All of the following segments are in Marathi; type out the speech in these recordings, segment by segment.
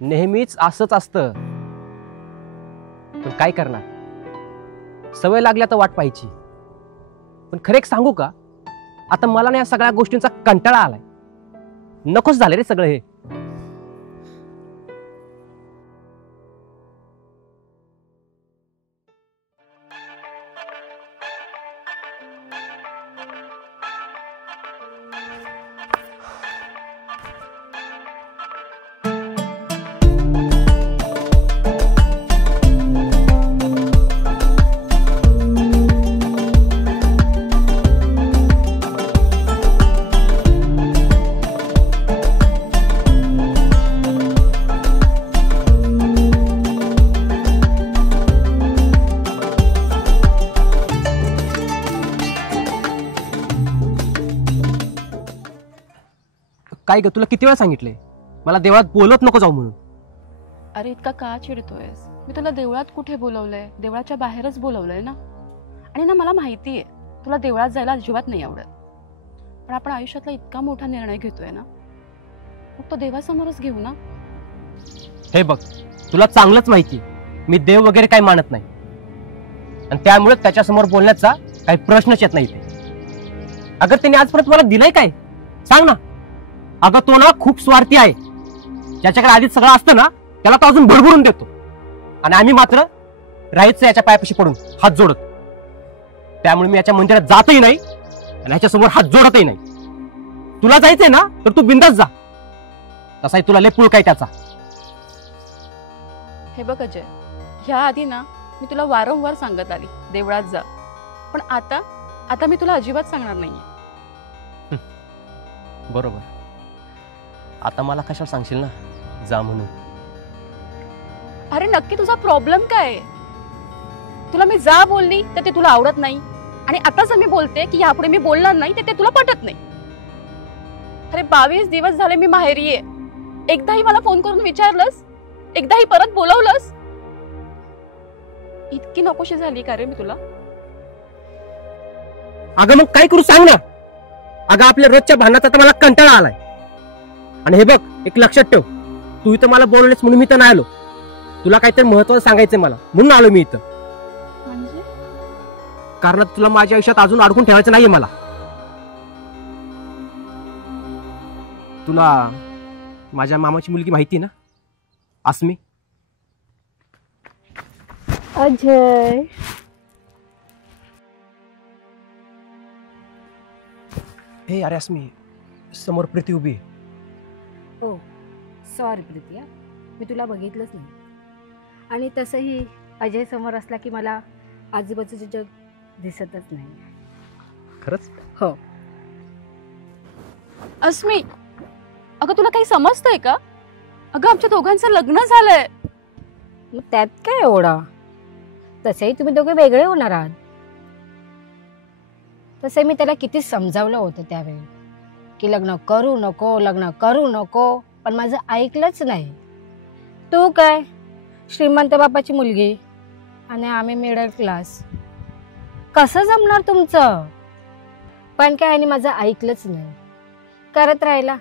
नेहमीच असंच असतं, पण काय करणार, सवय लागल्या तर वाट पाहायची. पण खरे एक सांगू का, आता मला ना या सगळ्या गोष्टींचा कंटाळा आलाय. नकोच झाले रे सगळं हे. काय ग, तुला किती वेळा सांगितलंय मला देवळात बोलत नको जाऊ म्हणून. अरे इतका का चिडतोयस? मी तुला देवळात कुठे बोलवलंय? देवळाच्या बाहेरच बोलवलंय ना. आणि ना मला माहितीये तुला देवळात जायला अजिबात नाही आवडत, पण आपण आयुष्यातला इतका मोठा निर्णय घेतोय ना, मग तो देवासमोरच घेऊ ना. हे बघ, तुला चांगलंच माहिती मी देव वगैरे काही मानत नाही, आणि त्यामुळे त्याच्यासमोर बोलण्याचा काही प्रश्नच येत नाही. अगर त्याने आजपर्यंत मला दिलंय काय सांग ना. अगं तो ना खूप स्वार्थी आहे. ज्याच्याकडे आधीच सगळं असतं ना त्याला तो अजून भरभरून देतो, आणि आम्ही मात्र राहायचं याच्या पायापाशी पडून हात जोडत. त्यामुळे मी याच्या मंदिरात जातही नाही आणि ह्याच्यासमोर हात जोडतही नाही. तुला जायचंय ना तर तू बिंदास जा, तसाही तुला लय पुळ काय त्याचा. हे बघ अजय, ह्या आधी ना मी तुला वारंवार सांगत आली देवळात जा, पण आता मी तुला अजिबात सांगणार नाहीये. बरोबर, आता मला कशाला सांगशील ना जा म्हणून. अरे नक्की तुझा प्रॉब्लेम काय आहे? तुला मी जा बोलली तर ते तुला आवडत नाही, आणि आता जर मी बोलते की यापुढे मी बोलणार नाही तर ते तुला पटत नाही. अरे 22 दिवस झाले मी माहेरी आहे. एकदाही मला फोन करून विचारलंस? एकदाही परत बोलवलंस? इतकी नकोशी झाली का रे मी तुला? अगं मग काय करू सांग ना. अगं आपल्या रोजच्या भांडणाचा तर मला कंटाळा आलाय. आणि हे बघ, एक लक्षात ठेव, तू इथं मला बोलवलेस म्हणून मी तर नाही आलो. तुला काहीतरी महत्त्वाचं सांगायचंय मला म्हणून आलो मी इथं. म्हणजे? कारण तुला माझ्या आयुष्यात अजून अडकून ठेवायचं नाहीये मला. तुला माझ्या मामाची मुलगी माहिती ना, अस्मी? अजय, हे अरे अस्मी, समोर प्रीती उभी आहे. ओ सॉरी प्रीतिया, मी तुला बघितलंच नाही. आणि तसंही अजय समोर असला की मला आजूबाजूचं जग दिसतच नाही. खरंच? हो. अस्मी, अगं तुला काही समजतंय का? अगं आमच्या दोघांचं लग्न झालंय. मग त्यात काय एवढा? तसंही तुम्ही दोघे वेगळे होणार आहात. तसे मी त्याला किती समजावलं होतं त्यावेळी की लग्न करू नको, लग्न करू नको, पण माझं ऐकलंच नाही. तू काय श्रीमंत बापाची मुलगी आणि आम्ही मिडल क्लास, कसं जमणार तुमचं? पण काय, आणि माझं ऐकलंच नाही, करत राहिला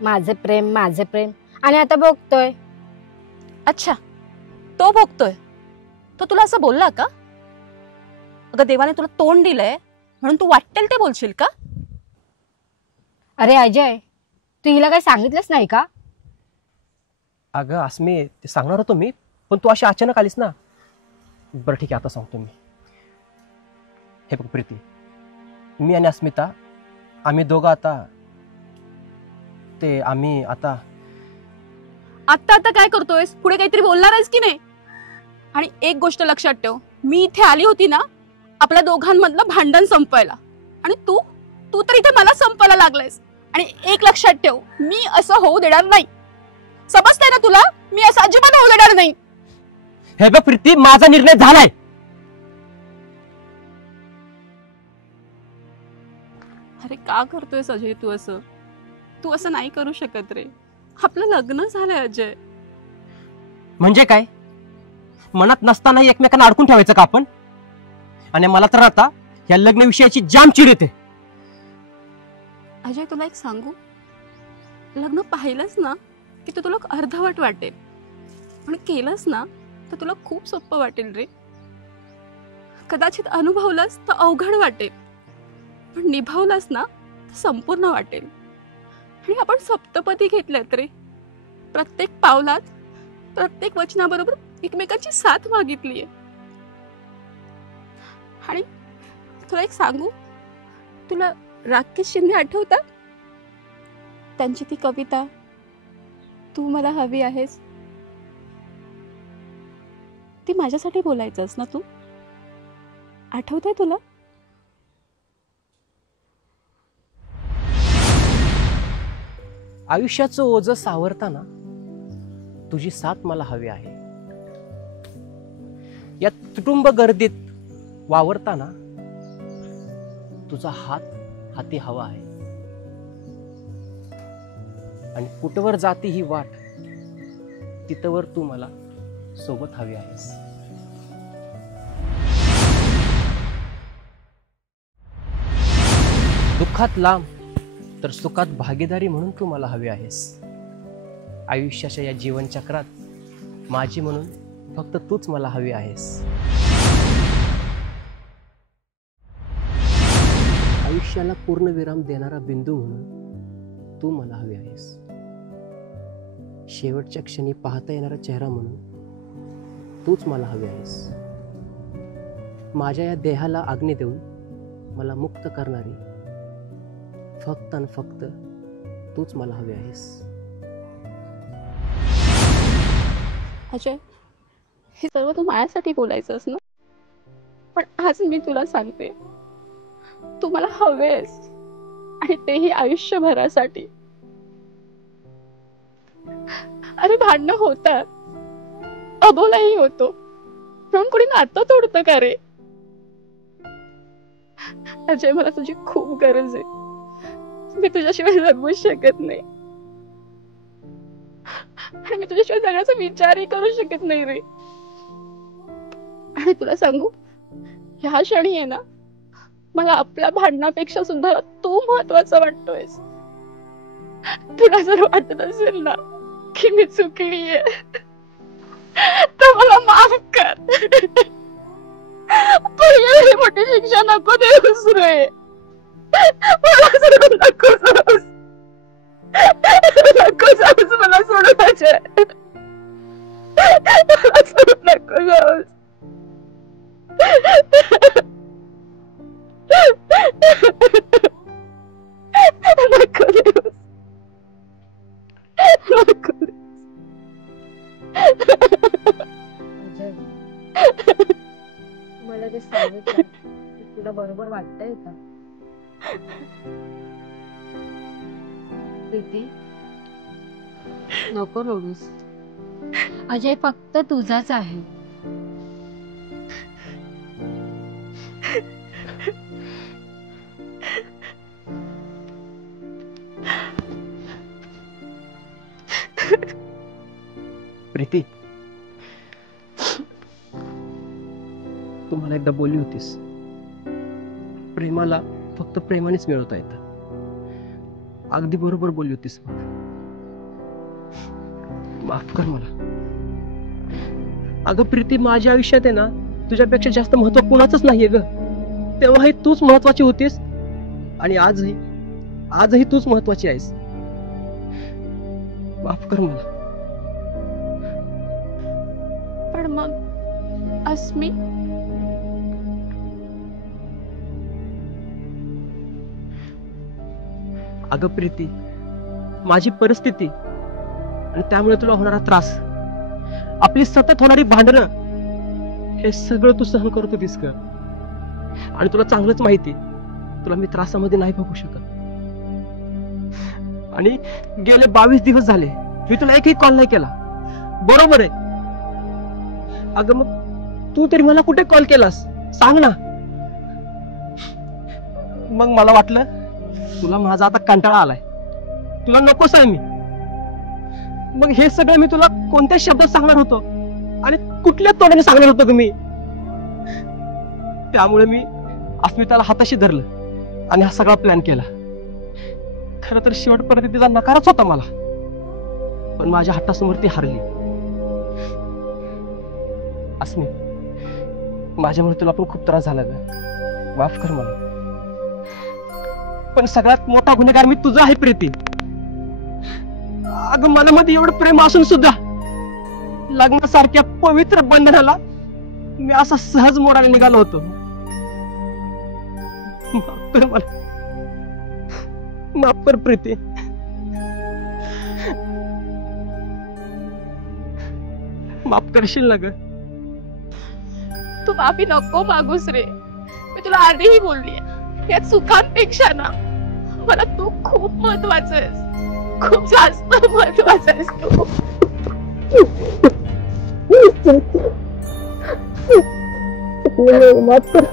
माझं प्रेम माझं प्रेम, आणि आता बघतोय. अच्छा, तो बघतोय? तो तुला असं बोलला का? अगं देवाने तुला तोंड दिलंय म्हणून तू वाटेल ते बोलशील का? अरे अजय, तू हिला काही सांगितलंच नाही का? अगं अस्मी, ते सांगणार होतो मी, पण तू अशी अचानक आलीस ना. बरं ठीक आहे, आता सांगतो मी. हे बघ प्रीती, मी आणि अस्मिता आम्ही दोघं आम्ही आता काय करतोयस? पुढे काहीतरी बोलणार आहेस की नाही? आणि एक गोष्ट लक्षात ठेव, मी इथे आली होती ना, आपल्या दोघांमधलं भांडण संपवायला, आणि तू तू तर इथे मला संपायला लागलायस. आणि एक लक्षात ठेव, मी असं होऊ देणार नाही. समजतंय ना तुला? मी असं अजिबात होऊ देणार नाही. हे बघ प्रीती, माझा निर्णय झालाय. अरे का करतोयस अजय तू असं? तू असं नाही करू शकत रे. आपलं लग्न झालंय अजय. म्हणजे काय? मनात नसतानाही एकमेकांना अडकून ठेवायचं का आपण? आणि मला तर आता या लग्न विषयाची जाम चिड येते. अजय तुला एक सांगू, लग्न पाहिलंच ना की ते तुला अर्धवट वाटेल, पण केलंस ना तर तुला खूप सोपं वाटेल रे. कदाचित अनुभवलंस तर अवघड वाटेल, पण निभावलंस ना तर संपूर्ण वाटेल. आणि आपण सप्तपदी घेतल्यात रे. प्रत्येक पावलात, प्रत्येक वचनाबरोबर एकमेकांची साथ मागितलीये. आणि तुला एक सांगू, तुला राकेश शिंदे आठवतात? त्यांची ती कविता, तू मला हवी आहेस, ती माझ्यासाठी बोलायचंस ना तू? आठवतंय तुला? आयुष्याचं ओझं सावरताना तुझी साथ मला हवी आहे. या कुटुंब गर्दीत वावरताना तुझा हात हाती हवा आहे. आणि कुठवर जाती ही वाट, तिथवर तू मला सोबत हवी आहेस. दुःखात लांब तर सुखात भागीदारी म्हणून तू मला हवी आहेस. आयुष्याच्या या जीवनचक्रात माझी म्हणून फक्त तूच मला हवी आहेस. आयुष्याला पूर्णविराम देणारा बिंदू म्हणून तू मला हवी आहेस. शेवटच्या क्षणी पाहता येणारा चेहरा म्हणून तूच मला हवी आहेस. माझ्या या देहाला आज्ञा देऊन मला मुक्त करणारी फक्त आणि फक्त तूच मला हवी आहेस. अजय, हे सर्व तू माझ्यासाठी बोलायचंस ना, पण आज मी तुला सांगते, तू मला हवेस, आणि तेही आयुष्यभरासाठी. अरे भांडणं होतात, अबोलाही होतो, म्हणून कोणी नातं तोडतं का रे? अजय, मला तुझी खूप गरज आहे. मी तुझ्याशिवाय जगू शकत नाही, आणि मी तुझ्याशिवाय जगण्याचा विचारही करू शकत नाही रे. आणि तुला सांगू, ह्या क्षणी आहे ना, मला आपल्या भांडणापेक्षा सुद्धा तू महत्वाचा वाटतोयस. तुला जर वाटत असेल ना की मी चुकली आहे, तर मला माफ कर. पण मोठी शिक्षा नको देऊस रे. मला सोडून नको जाऊस. नको जाऊस, मला सोडून अजय. मला सोडून नको जाऊस. नको देऊस. नको देऊस. अजय, मला ते सांगितलं, तुला बरोबर वाटतंय का? प्रीती, नको रडूस. अजय फक्त तुझाच आहे. प्रीती, तू मला एकदा बोलली होतीस, प्रेमाला फक्त प्रेमानेच मिळवता येतं. अगदी बरोबर बोलली होतीस. माफ कर मला. अगं प्रीती, माझ्या आयुष्यात आहे ना तुझ्यापेक्षा जास्त महत्व कुणाचंच नाहीये ग. तेव्हाही तूच महत्वाची होतीस, आणि आजही तूच महत्वाची आहेस. माफ कर मला. पण मग अस्मी, अगं प्रीती, माझी परिस्थिती आणि त्यामुळे तुला होणारा त्रास, आपली सतत होणारी भांडणं, हे सगळं तू सहन करत होतीस का? आणि तुला चांगलंच माहिती तुला मी त्रासामध्ये नाही बघू शकत. आणि गेले 22 दिवस झाले मी तुला एकही कॉल नाही केला. बरोबर आहे. अगं मग तू तरी मला कुठे कॉल केलास सांग ना. मग मला वाटलं तुला माझा आता कंटाळा आलाय, तुला नकोच आहे मी. मग हे सगळं मी तुला कोणत्या शब्दात सांगणार होतो आणि कुठल्या तोंडाने सांगणार होतो तुम्ही. त्यामुळे मी अस्मिताला हाताशी धरलं आणि हा सगळा प्लॅन केला. खरं तर शेवटपर्यंत तिचा नकारच होता मला, पण माझ्या हट्टासमोर ती हरली. अस्मी, माझ्यामुळे तुला पण खूप त्रास झाला ग, माफ कर मला. पण सगळ्यात मोठा गुन्हेगार मी तुझा आहे प्रीती. अगं मनामध्ये एवढं प्रेम असून सुद्धा लग्नासारख्या पवित्र बंधनाला मी असा सहज मोडायला निघालो होतो. माफ कर मला, माफ कर प्रीती. माफ करशील ना ग. तू माफी नको मागूस रे. मी तुला आधीही बोलली या चुकांपेक्षा ना मला तू खूप महत्वाचं आहेस, खूप जास्त महत्वाचं आहेस तू. माफ कर.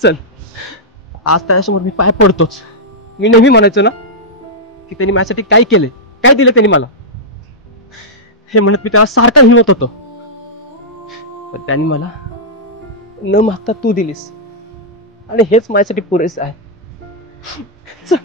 चल आज त्याच्यासमोर मी पाय पडतोच. मी नेहमी म्हणायचो ना की त्यांनी माझ्यासाठी काय केले, काय दिले त्यांनी मला, हे म्हणत मी त्याला सारखा हिमत होतो. पण त्यांनी मला न मागता तू दिलीस आणि हेच माझ्यासाठी पुरेसं आहे. चल.